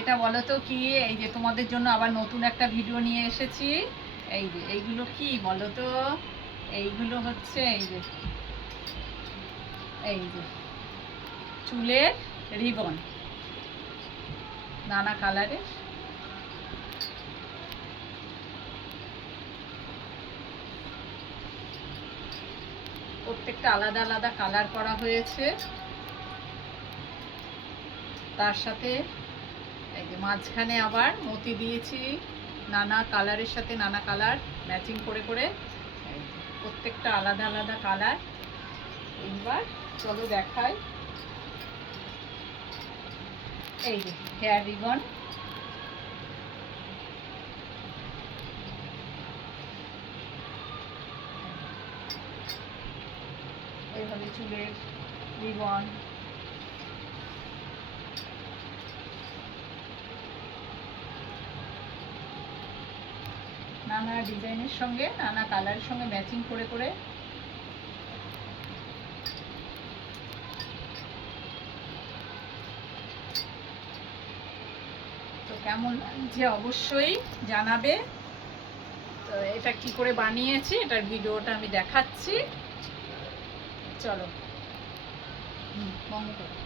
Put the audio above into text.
এটা বলো তো কি? এই যে তোমাদের জন্য আবার নতুন একটা ভিডিও নিয়ে এসেছি। এই যে এইগুলো কি বলো তো? এইগুলো হচ্ছে এই যে চুলের রিবন, নানা কালারের। প্রত্যেকটা আলাদা আলাদা কালার করা হয়েছে। তার সাথে এই যে মাঝখানে আবার মতি দিয়েছি, নানা কালারের সাথে নানা কালার ম্যাচিং করে করে। প্রত্যেকটা আলাদা আলাদা কালার। এইবার চলো দেখাই। এই যে হেয়ার রিবন, এইভাবে চুলের রিবন। নানা ডিজাইনের সঙ্গে নানা কালারের সঙ্গে ম্যাচিং করে করে। তো কেমন লাগছে অবশ্যই জানাবে। তো এটা কি করে বানিয়েছি এটার ভিডিওটা আমি দেখাচ্ছি। চলো বন্ধ করো।